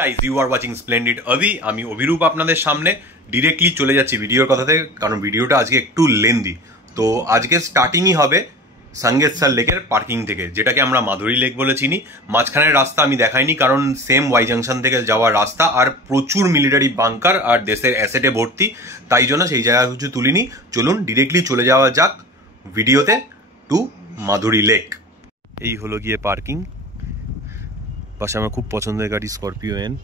Guys, you are watching splendid Abhi. আমি অভিরূপ আপনাদের সামনে ডিরেক্টলি চলে যাচ্ছি ভিডিওর কথাতে, কারণ ভিডিওটা আজকে একটু লেন্দি। তো আজকে স্টার্টিংই হবে সাঙ্গেতসার লেকের পার্কিং থেকে, যেটাকে আমরা মাধুরী লেক বলে চিনি। মাঝখানের রাস্তা আমি দেখাইনি, কারণ সেম ওয়াই জাংশন থেকে যাওয়ার রাস্তা আর প্রচুর মিলিটারি বাংকার আর দেশের অ্যাসেটে ভর্তি, তাই জন্য সেই জায়গা কিছু তুলিনি। চলুন ডিরেক্টলি চলে যাওয়া যাক ভিডিওতে টু মাধুরী লেক। এই হলো গিয়ে পার্কিং। পাশে আমার খুব পছন্দের গাড়ি Scorpio N.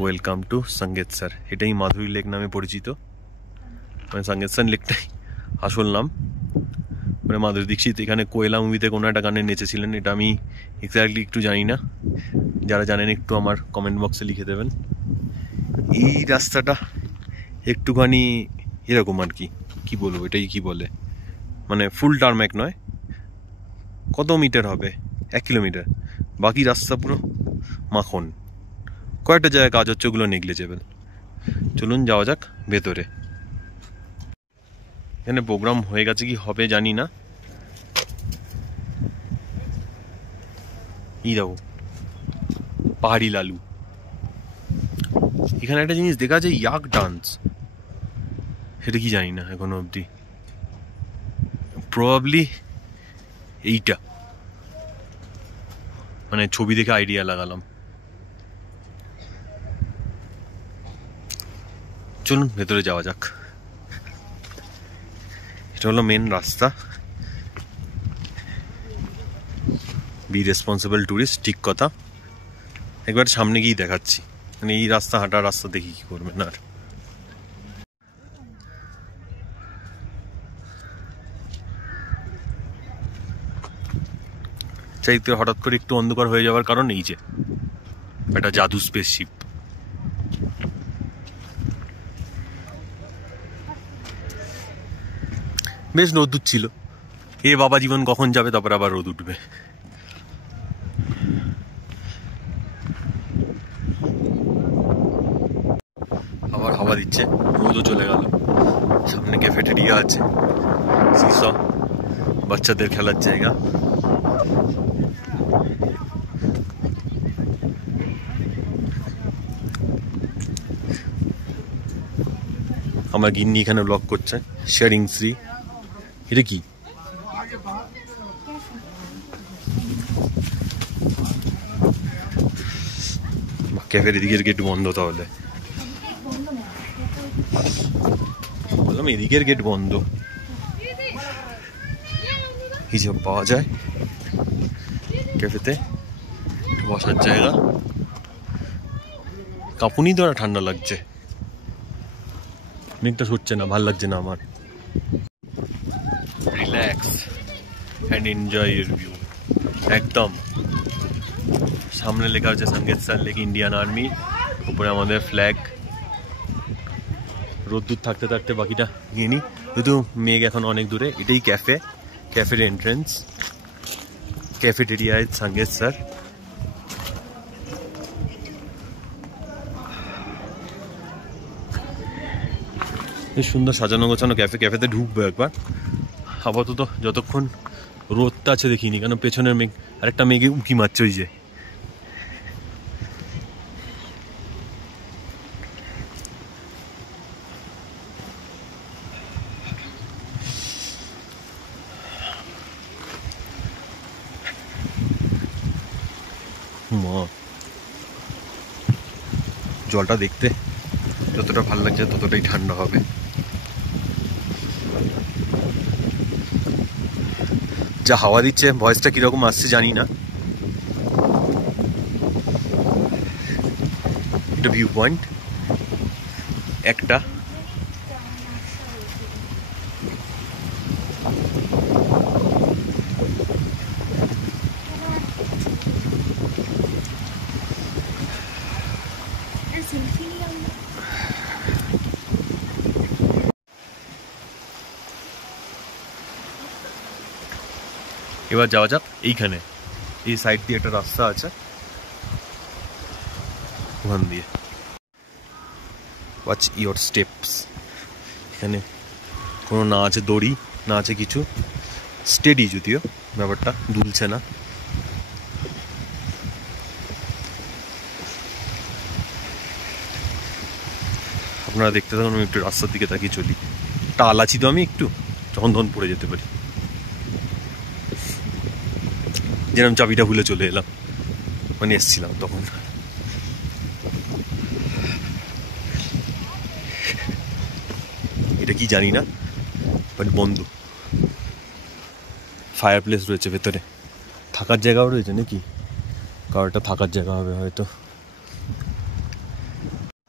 Welcome to Sangetsar. এটাই মাধুরী লেক নামে পরিচিত, মানে সাঙ্গেতসার লেকটাই আসল নাম। মানে মাধুরী দীক্ষিত এখানে কোয়েলা মুভিতে কোনো একটা গানে নেচেছিলেন, এটা আমি এক্স্যাক্টলি একটু জানি না। যারা জানেন একটু আমার কমেন্ট বক্সে লিখে দেবেন। এই রাস্তাটা একটুখানি এরকম আর কি, কি বলবো, এটাই কি বলে, মানে ফুল টার্মেক নয়। কত মিটার হবে? 1 কিলোমিটার। বাকি রাস্তা পুরো মাখন। কয়েকটা জায়গায় কাজ হচ্ছে, ওগুলো নেগলিজেবল। চলুন যাওয়া যাক ভেতরে। এখানে প্রোগ্রাম হয়ে গেছে কি হবে জানি না। এই দেখো পাহাড়ি লালু। এখানে একটা জিনিস দেখা যায়, ইয়াক ডান্স। সেটা কি জানি না এখনো অবধি। প্রবাবলি এইটা, মানে ছবি দেখে আইডিয়া লাগালাম। চলুন ভেতরে যাওয়া যাক। এটা হলো মেন রাস্তা। বি রেসপন্সিবল ট্যুরিস্ট, ঠিক কথা। একবার সামনে গিয়ে দেখাচ্ছি, মানে এই রাস্তা হাঁটা রাস্তা দেখি কি করবেন। আর চাইতে হঠাৎ করে একটু অন্ধকার হয়ে যাওয়ার কারণ এই যে একটা জাদু স্পেসশিপ। বেশ রোদ ছিল। এ বাবা জীবন কখন যাবে, তারপর আবার রোদ উঠবে। আবার হাওয়া দিচ্ছে, রোদও চলে গেল। সামনে ক্যাফেটেরিয়া আছে, সিস, বাচ্চাদের খেলার জায়গা। আমার গিন্নি এখানে ব্লগ করছে, শেয়ারিং শ্রী। এটা কি? ক্যাফের এদিকের গেট বন্ধ, তাহলে বললাম এদিকের গেট বন্ধ। হিসাব পাওয়া যায় ক্যাফেতে, বসার জায়গা। কাঁপুনি ধরা, ঠান্ডা লাগছে, মেঘটা সরছে না, ভাল লাগছে না আমার। Relax and enjoy your view. একদম সামনে লেখা আছে সাঙ্গেতসার লেক ইন্ডিয়ান আর্মি, উপরে আমাদের ফ্ল্যাগ। রোদ্দুর থাকতে থাকতে বাকিটা নিয়ে নিই, যেহেতু মেঘ এখন অনেক দূরে। এটাই ক্যাফের এন্ট্রেন্স, ক্যাফেটেরিয়ায় সাঙ্গেতসার। বেশ সুন্দর সাজানো গোছানো ক্যাফেতে ঢুকবো একবার। আপাতত যতক্ষণ রোদটা আছে দেখিনি, কেন পেছনের মেঘ আরেকটা মেঘে উঁকি মারছে। ওই যে জলটা দেখতে যতটা ভালো লাগছে ততটাই ঠান্ডা হবে। যা হাওয়া দিচ্ছে, ভয়েসটা কিরকম আসছে জানি না। এটা ভিউ পয়েন্ট একটা। এবার যাওয়া যাক এইখানে। এই সাইড দিয়ে একটা রাস্তা আছে, ওখান দিয়ে। Watch your steps. এখানে কোনো না আছে দড়ি, না আছে কিছু, স্টেডি, যদিও ব্যাপারটা দুলছে না। আপনারা দেখতে থাকুন, আমি একটু রাস্তার দিকে তাকিয়ে চলি। টাল আছি তো আমি, একটু যখন তখন পড়ে যেতে পারি। যেরকম চাবিটা ভুলে চলে এলাম, মানে এসছিলাম তখন। এটা কি জানি না, বাট বন্ধ। ফায়ার প্লেস রয়েছে ভেতরে, থাকার জায়গাও রয়েছে নাকি, কারোটা থাকার জায়গা হবে হয়তো।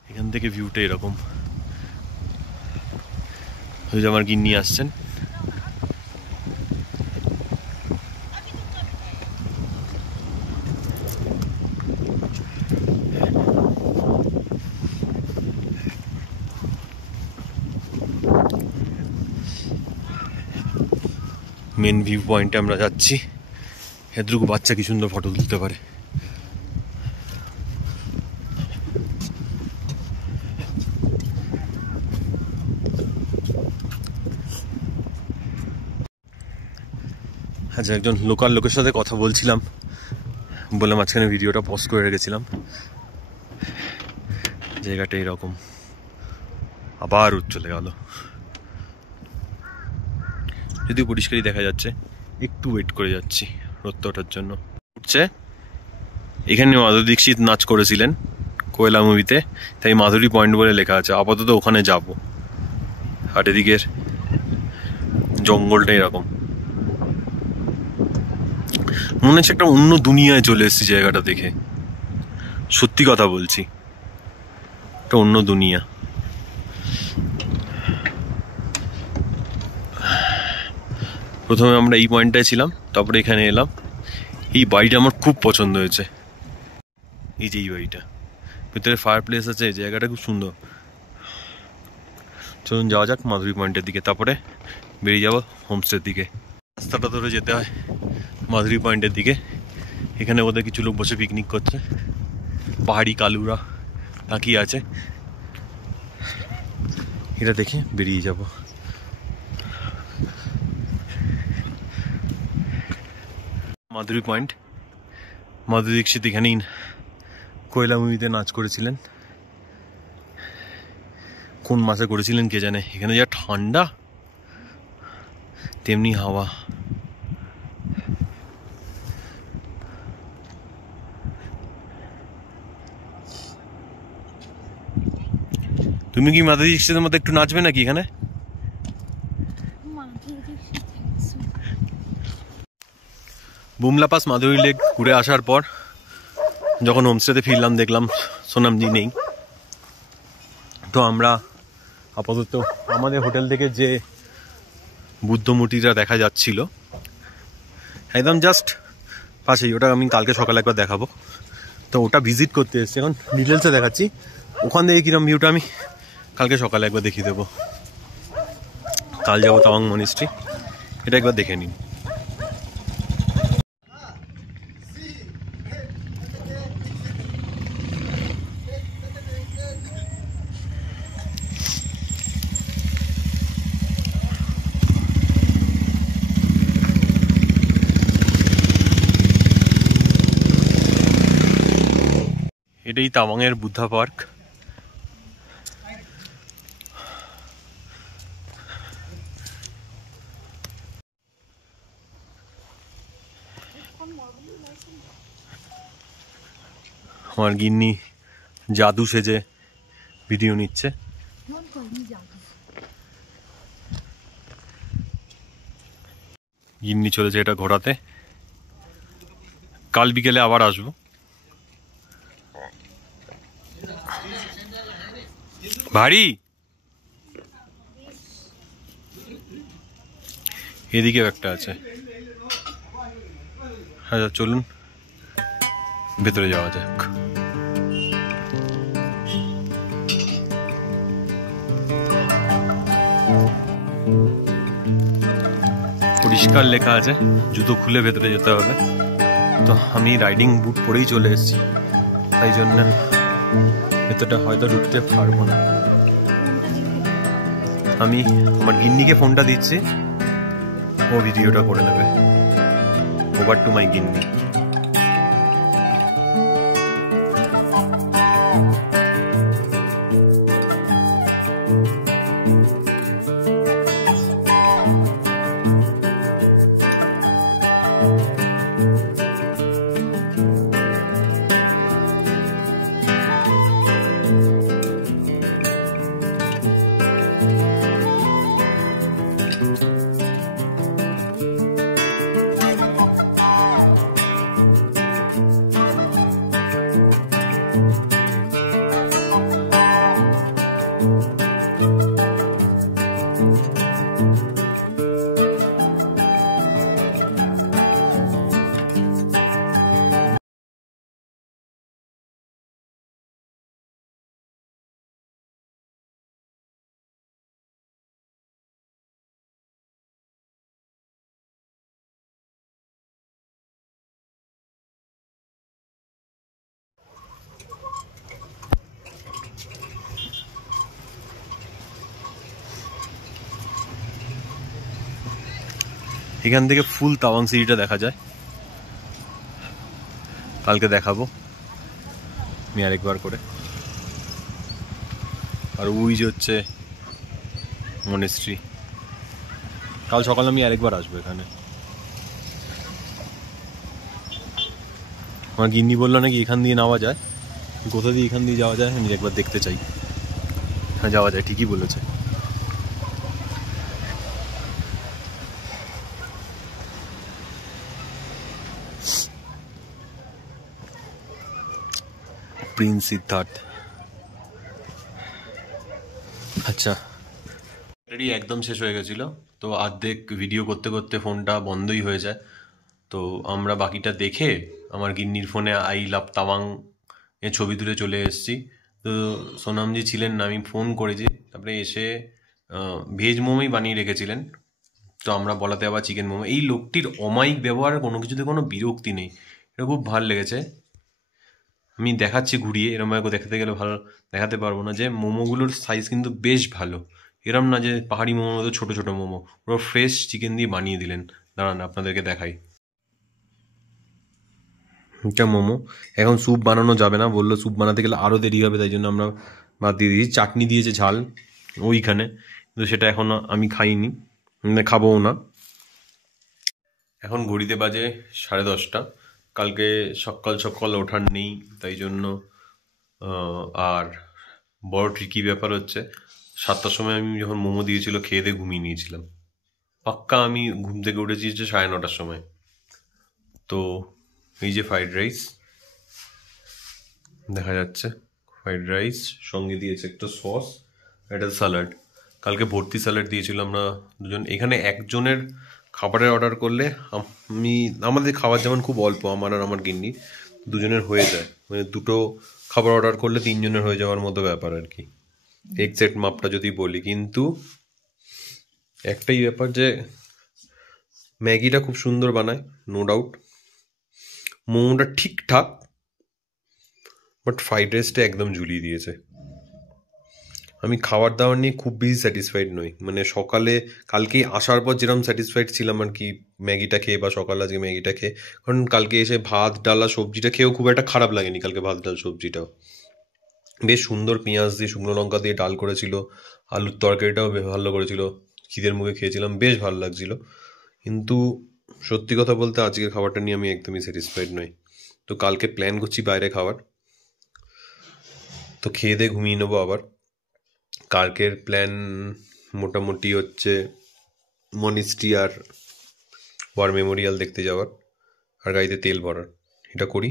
এখান থেকে ভিউটা এরকম। ওই যে আমার গিন্নি আসছেন। মেন ভিউ পয়েন্টে আমরা যাচ্ছি। এতটুকু বাচ্চা কি সুন্দর ফটো তুলতে পারে। আচ্ছা, একজন লোকাল লোকের সাথে কথা বলছিলাম, বলে মাঝখানে ভিডিওটা পজ করে রেখেছিলাম। জায়গাটা এরকম, আবার চলে গেল। যদিও পরিষ্কারই দেখা যাচ্ছে, একটু ওয়েট করে যাচ্ছি রোদটা ওঠার জন্য। উঠছে। এখানে মাধুরী দীক্ষিত নাচ করেছিলেন কোয়েলা মুভিতে, তাই মাধুরী পয়েন্ট বলে লেখা আছে। আপাতত ওখানে যাব। আর এদিকের জঙ্গলটা এরকম, মনে হচ্ছে একটা অন্য দুনিয়ায় চলে এসেছি জায়গাটা দেখে। সত্যি কথা বলছি, একটা অন্য দুনিয়া। প্রথমে আমরা এই পয়েন্টটায় ছিলাম, তারপরে এখানে এলাম। এই বাড়িটা আমার খুব পছন্দ হয়েছে। এই যে এই বাড়িটা, ভিতরে ফায়ার প্লেস আছে, জায়গাটা খুব সুন্দর। চলুন যাওয়া যাক মাধুরী পয়েন্টের দিকে, তারপরে বেরিয়ে যাবো হোমস্টের দিকে। রাস্তাটা ধরে যেতে হয় মাধুরী পয়েন্টের দিকে। এখানে ওদের কিছু লোক বসে পিকনিক করছে, পাহাড়ি কালুরা তাকিয়ে আছে। এটা দেখে বেরিয়ে যাব। মাধুরী পয়েন্ট। মাধুরী দীক্ষিত এখানেই কোয়েলা মুভিতে নাচ করেছিলেন। কোন মাসে করেছিলেন কে জানে। এখানে যা ঠান্ডা, তেমনি হাওয়া। তুমি কি মাধুরী দীক্ষিতের মধ্যে একটু নাচবে নাকি এখানে? বুমলা পাস মাধুরী লেক ঘুরে আসার পর যখন হোমস্টেতে ফিরলাম, দেখলাম সোনামজি নেই। তো আমরা আপাতত আমাদের হোটেল থেকে যে বুদ্ধ মূর্তিটা দেখা যাচ্ছিল একদম জাস্ট পাশেই, ওটা আমি কালকে সকালে একবার দেখাবো। তো ওটা ভিজিট করতে এসেছি, এখন ডিটেলসে দেখাচ্ছি। ওখান থেকে কিরম ভিউটা আমি কালকে সকালে একবার দেখিয়ে দেবো। কাল যাবো তাওয়াং মনিস্ট্রি, এটা একবার দেখে নিন। এটাই তাওয়াংয়ের বুদ্ধা পার্ক। আমার গিন্নি জাদু সেজে ভিডিও নিচ্ছে। গিন্নি চলেছে এটা ঘোরাতে। কাল বিকেলে আবার আসবো। ভারী এদিকেও একটা আছে। আচ্ছা চলুন ভেতরে যাওয়া যাক। পরিষ্কার লেখা আছে জুতো খুলে ভেতরে যেতে হবে। তো আমি রাইডিং বুট পরেই চলে এসেছি, তাই জন্য ভেতরটা হয়তো ঢুকতে পারবো না। আমি আমার গিন্নিকে ফোনটা দিচ্ছি, ও ভিডিওটা করে নেবে। ওভার টু মাই গিন্নি। এখান থেকে ফুল তাওয়াং সিটিটা দেখা যায়, কালকে দেখাবো আমি আরেকবার করে। আর ওই যে হচ্ছে মনেস্ট্রি, কাল সকালে আমি আরেকবার আসবো এখানে। আমার গিন্নি বললো নাকি এখান দিয়ে নেওয়া যায়, কোথা দিয়ে এখান দিয়ে যাওয়া যায় আমি একবার দেখতে চাই। হ্যাঁ যাওয়া যায়, ঠিকই বলেছে। প্রিন্স সিদ্ধার্থ। আচ্ছা, ব্যাটারি একদম শেষ হয়ে গেছিলো, তো অর্ধেক ভিডিও করতে করতে ফোনটা বন্ধই হয়ে যায়। তো আমরা বাকিটা দেখে আমার গিন্নির ফোনে আই লাভ তাওয়াং এ ছবি তুলে চলে এসেছি। তো সোনামজি ছিলেন না, আমি ফোন করেছি, তারপরে এসে ভেজ মোমোই বানিয়ে রেখেছিলেন। তো আমরা বলাতে আবার চিকেন মোমো। এই লোকটির অমায়িক ব্যবহার, কোনো কিছুতে কোনো বিরক্তি নেই, এটা খুব ভালো লেগেছে। আমি দেখাচ্ছি ঘুরিয়ে, এরম ভাবে দেখাতে গেলে ভালো দেখাতে পারবো না, যে মোমোগুলোর সাইজ কিন্তু বেশ ভালো। এরম না যে পাহাড়ি মোমোর মতো ছোটো ছোটো মোমো, পুরো ফ্রেশ চিকেন দিয়ে বানিয়ে দিলেন। দাঁড়ান আপনাদেরকে দেখাই। এটা মোমো। এখন স্যুপ বানানো যাবে না, বললো স্যুপ বানাতে গেলে আরও দেরি হবে, তাই জন্য আমরা বাদ দিয়ে দিয়েছি। চাটনি দিয়েছে ঝাল ওইখানে, কিন্তু সেটা এখন আমি খাইনি, খাবোও না। এখন ঘড়িতে বাজে 10:30। কালকে সকাল সকাল ওঠার নেই, তাই জন্য আর বড় ট্রিকি ব্যাপার হচ্ছে 7টার সময় আমি যখন মোমো দিয়েছিল খেয়ে দিয়ে ঘুমিয়ে নিয়েছিলাম। পাক্কা আমি ঘুম থেকে উঠেছি হচ্ছে 9:30টার সময়। তো এই যে ফ্রাইড রাইস দেখা যাচ্ছে, ফ্রাইড রাইস সঙ্গে দিয়েছে একটা সস, একটা স্যালাড। কালকে ভর্তি স্যালাড দিয়েছিল। আমরা দুজন, এখানে একজনের খাবারের অর্ডার করলে আমাদের খাবার যেমন খুব অল্প, আমার আর আমার গিন্নি দুজনের হয়ে যায়, মানে দুটো খাবার অর্ডার করলে 3জনের হয়ে যাওয়ার মতো ব্যাপার আর কি, এক্সাক্ট মাপটা যদি বলি। কিন্তু একটাই ব্যাপার যে ম্যাগিটা খুব সুন্দর বানায়, নো ডাউট, মোমোটা ঠিকঠাক, বাট ফ্রাইড রাইসটা একদম ঝুলিয়ে দিয়েছে। আমি খাবার দাবার নিয়ে খুব বেশি স্যাটিসফাইড নই, মানে সকালে কালকে আসার পর যেরকম স্যাটিসফাইড ছিলাম আর কি ম্যাগিটা খেয়ে, বা সকালে আজকে ম্যাগিটা খেয়ে, কারণ কালকে এসে ভাত ডাল আর সবজিটা খেয়েও খুব একটা খারাপ লাগেনি। কালকে ভাত ডাল সবজিটাও বেশ সুন্দর, পেঁয়াজ দিয়ে শুকনো লঙ্কা দিয়ে ডাল করেছিল, আলুর তরকারিটাও বেশ ভালো করেছিল, খিদের মুখে খেয়েছিলাম, বেশ ভালো লাগছিল। কিন্তু সত্যি কথা বলতে আজকের খাবারটা নিয়ে আমি একদমই স্যাটিসফাইড নই। তো কালকে প্ল্যান করছি বাইরে খাবার, তো খেয়ে দিয়ে ঘুমিয়ে নেবো আবার। কালকের প্ল্যান মোটামুটি হচ্ছে মনিস্ট্রি আর ওয়ার মেমোরিয়াল দেখতে যাওয়ার, আর গাড়িতে তেল ভরার, এটা করি।